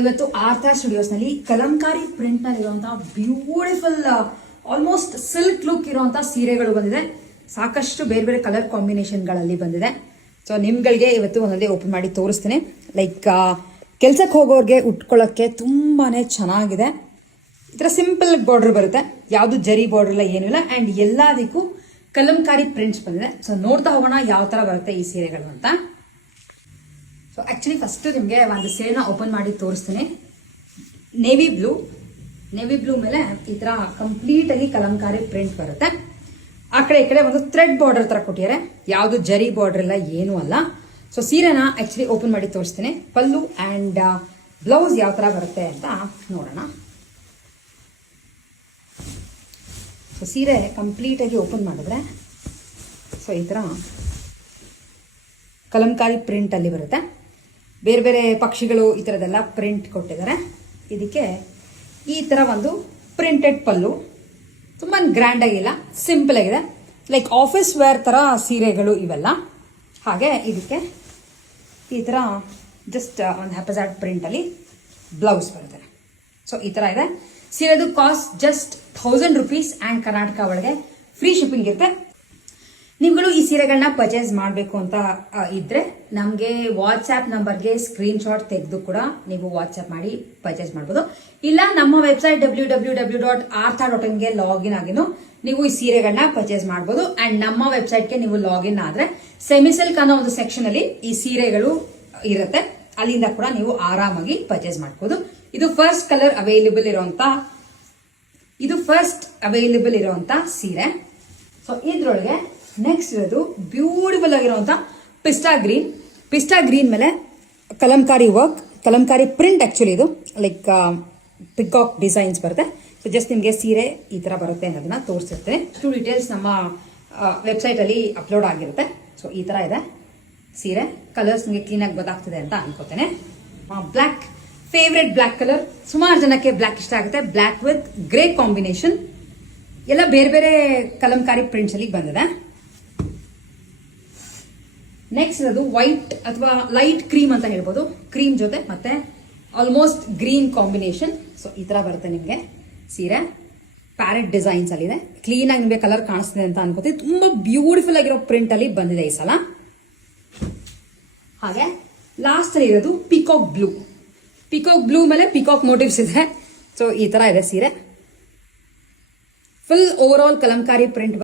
ಇವತ್ತು ಆರ್ಥಾ ಸ್ಟುಡಿಯೋಸ್ನಲ್ಲಿ ಕಲಂಕಾರಿ ಪ್ರಿಂಟ್ ನಲ್ಲಿ ಇರುವಂತಹ ಬ್ಯೂಟಿಫುಲ್ ಆಲ್ಮೋಸ್ಟ್ ಸಿಲ್ಕ್ ಲುಕ್ ಇರುವಂತಹ ಸೀರೆಗಳು ಬಂದಿದೆ. ಸಾಕಷ್ಟು ಬೇರೆ ಬೇರೆ ಕಲರ್ ಕಾಂಬಿನೇಷನ್ಗಳಲ್ಲಿ ಬಂದಿದೆ. ಸೊ ನಿಮ್ಗಳಿಗೆ ಇವತ್ತು ಒಂದೊಂದೇ ಓಪನ್ ಮಾಡಿ ತೋರಿಸ್ತೇನೆ. ಲೈಕ್ ಕೆಲ್ಸಕ್ಕೆ ಹೋಗೋರಿಗೆ ಉಟ್ಕೊಳ್ಳೋಕ್ಕೆ ತುಂಬಾನೇ ಚೆನ್ನಾಗಿದೆ. ಈ ಥರ ಸಿಂಪಲ್ ಬಾರ್ಡರ್ ಬರುತ್ತೆ, ಯಾವುದು ಜರಿ ಬಾರ್ಡರ್ ಇಲ್ಲ ಏನಿಲ್ಲ, ಅಂಡ್ ಎಲ್ಲದಕ್ಕೂ ಕಲಂಕಾರಿ ಪ್ರಿಂಟ್ಸ್ ಬಂದಿದೆ. ಸೊ ನೋಡ್ತಾ ಹೋಗೋಣ ಯಾವ ತರ ಬರುತ್ತೆ ಈ ಸೀರೆಗಳು ಅಂತ. ಸೊ ಆಕ್ಚುಲಿ ಫಸ್ಟ್ ನಿಮಗೆ ಒಂದು ಸೀರೆನ ಓಪನ್ ಮಾಡಿ ತೋರಿಸ್ತೀನಿ. ನೇವಿ ಬ್ಲೂ ಮೇಲೆ ಈ ತರ ಕಂಪ್ಲೀಟ್ ಆಗಿ ಕಲಂಕಾರಿ ಪ್ರಿಂಟ್ ಬರುತ್ತೆ. ಆ ಕಡೆ ಈ ಕಡೆ ಒಂದು ಥ್ರೆಡ್ ಬಾರ್ಡರ್ ತರ ಕೊಟ್ಟಿದ್ದಾರೆ, ಯಾವುದು ಜರಿ ಬಾರ್ಡರ್ ಇಲ್ಲ ಏನೂ ಅಲ್ಲ. ಸೊ ಸೀರೆನ ಆಕ್ಚುಲಿ ಓಪನ್ ಮಾಡಿ ತೋರಿಸ್ತೀನಿ. ಪಲ್ಲು ಅಂಡ್ ಬ್ಲೌಸ್ ಯಾವ ತರ ಬರುತ್ತೆ ಅಂತ ನೋಡೋಣ. ಸೊ ಸೀರೆ ಕಂಪ್ಲೀಟ್ ಆಗಿ ಓಪನ್ ಮಾಡಿದ್ರೆ ಸೊ ಈ ತರ ಕಲಂಕಾರಿ ಪ್ರಿಂಟ್ ಅಲ್ಲಿ ಬರುತ್ತೆ. ಬೇರೆ ಬೇರೆ ಪಕ್ಷಿಗಳು ಈ ಥರದ್ದೆಲ್ಲ ಪ್ರಿಂಟ್ ಕೊಟ್ಟಿದ್ದಾರೆ. ಇದಕ್ಕೆ ಈ ಥರ ಒಂದು ಪ್ರಿಂಟೆಡ್ ಪಲ್ಲು, ತುಂಬ ಗ್ರ್ಯಾಂಡ್ ಆಗಿಲ್ಲ, ಸಿಂಪಲ್ ಆಗಿದೆ. ಲೈಕ್ ಆಫೀಸ್ ವೇರ್ ಥರ ಸೀರೆಗಳು ಇವೆಲ್ಲ. ಹಾಗೆ ಇದಕ್ಕೆ ಈ ಥರ ಜಸ್ಟ್ ಒಂದು ಹ್ಯಾಪಜಾರ್ಡ್ ಪ್ರಿಂಟಲ್ಲಿ ಬ್ಲೌಸ್ ಬರುತ್ತೆ. ಸೊ ಈ ಥರ ಇದೆ ಸೀರೆದು. Cost just 1000 rupees and Karnataka ಒಳಗೆ ಫ್ರೀ ಶಿಪ್ಪಿಂಗ್ ಇರುತ್ತೆ. ನೀವುಗಳು ಈ ಸೀರೆಗಳನ್ನ ಪರ್ಚೇಸ್ ಮಾಡಬೇಕು ಅಂತ ಇದ್ರೆ ನಮಗೆ ವಾಟ್ಸ್ಆ್ಯಪ್ ನಂಬರ್ಗೆ ಸ್ಕ್ರೀನ್ ಶಾಟ್ ತೆಗೆದು ಕೂಡ ನೀವು ವಾಟ್ಸ್ಆ್ಯಪ್ ಮಾಡಿ ಪರ್ಚೇಸ್ ಮಾಡಬಹುದು. ಇಲ್ಲ ನಮ್ಮ ವೆಬ್ಸೈಟ್ www.artha.in ಗೆ ಲಾಗಿನ್ ಆಗಿನೂ ನೀವು ಈ ಸೀರೆಗಳನ್ನ ಪರ್ಚೇಸ್ ಮಾಡಬಹುದು. ಅಂಡ್ ನಮ್ಮ ವೆಬ್ಸೈಟ್ಗೆ ನೀವು ಲಾಗಿನ್ ಆದ್ರೆ ಸೆಮಿಸಿಲ್ಕ್ ಅನ್ನೋ ಒಂದು ಸೆಕ್ಷನ್ ಅಲ್ಲಿ ಈ ಸೀರೆಗಳು ಇರುತ್ತೆ, ಅಲ್ಲಿಂದ ಕೂಡ ನೀವು ಆರಾಮಾಗಿ ಪರ್ಚೇಸ್ ಮಾಡಬಹುದು. ಇದು ಫಸ್ಟ್ ಅವೈಲೇಬಲ್ ಇರುವಂತ ಸೀರೆ. ಸೊ ಇದ್ರೊಳಗೆ ನೆಕ್ಸ್ಟ್ ಇರೋದು ಬ್ಯೂಟಿಫುಲ್ ಆಗಿರುವಂತ ಪಿಸ್ಟಾ ಗ್ರೀನ್ ಮೇಲೆ Kalamkari work, Kalamkari print. Actually ಇದು ಲೈಕ್ ಪಿಕಾಕ್ ಡಿಸೈನ್ಸ್ ಬರುತ್ತೆ. ಸೊ ಜಸ್ಟ್ ನಿಮಗೆ ಸೀರೆ ಈ ತರ ಬರುತ್ತೆ ಅನ್ನೋದನ್ನ ತೋರಿಸಿರ್ತೇನೆ. ಇಷ್ಟು ಡೀಟೇಲ್ಸ್ ನಮ್ಮ ವೆಬ್ಸೈಟ್ ಅಲ್ಲಿ ಅಪ್ಲೋಡ್ ಆಗಿರುತ್ತೆ. ಸೊ ಈ ತರ ಇದೆ ಸೀರೆ. ಕಲರ್ಸ್ ನಿಮಗೆ ಕ್ಲೀನ್ ಆಗಿ ಗೊತ್ತಾಗ್ತಿದೆ ಅಂತ ಅನ್ಕೋತೇನೆ. Black, favourite black colour. ಸುಮಾರು ಜನಕ್ಕೆ ಬ್ಲ್ಯಾಕ್ ಇಷ್ಟ ಆಗುತ್ತೆ. ಬ್ಲ್ಯಾಕ್ ವಿತ್ ಗ್ರೇ ಕಾಂಬಿನೇಷನ್, ಎಲ್ಲ ಬೇರೆ ಬೇರೆ ಕಲಂಕಾರಿ ಪ್ರಿಂಟ್ಸ್ ಅಲ್ಲಿ ಬಂದಿದೆ. ನೆಕ್ಸ್ಟ್ ಅದು ವೈಟ್ ಅಥವಾ ಲೈಟ್ ಕ್ರೀಮ್ ಅಂತ ಹೇಳ್ಬೋದು. ಕ್ರೀಮ್ ಜೊತೆ ಮತ್ತೆ ಆಲ್ಮೋಸ್ಟ್ ಗ್ರೀನ್ ಕಾಂಬಿನೇಷನ್. ಸೊ ಈ ತರ ಬರುತ್ತೆ ನಿಮಗೆ ಸೀರೆ. ಪ್ಯಾರೆಟ್ ಡಿಸೈನ್ಸ್ ಅಲ್ಲಿ ಇದೆ. ಕ್ಲೀನ್ ಆಗಿ ನಿಮಗೆ ಕಲರ್ ಕಾಣಿಸ್ತಿದೆ ಅಂತ ಅನ್ಕೋತೀವಿ. ತುಂಬಾ ಬ್ಯೂಟಿಫುಲ್ ಆಗಿರೋ ಪ್ರಿಂಟ್ ಅಲ್ಲಿ ಬಂದಿದೆ ಈ ಸಲ. ಹಾಗೆ ಲಾಸ್ಟ್ ಅಲ್ಲಿ ಇರೋದು ಪಿಕಾಕ್ ಬ್ಲೂ ಮೇಲೆ ಪಿಕಾಕ್ ಮೋಟಿವ್ಸ್ ಇದೆ. ಸೊ ಈ ತರ ಇದೆ ಸೀರೆ. Full over all Kalamkari print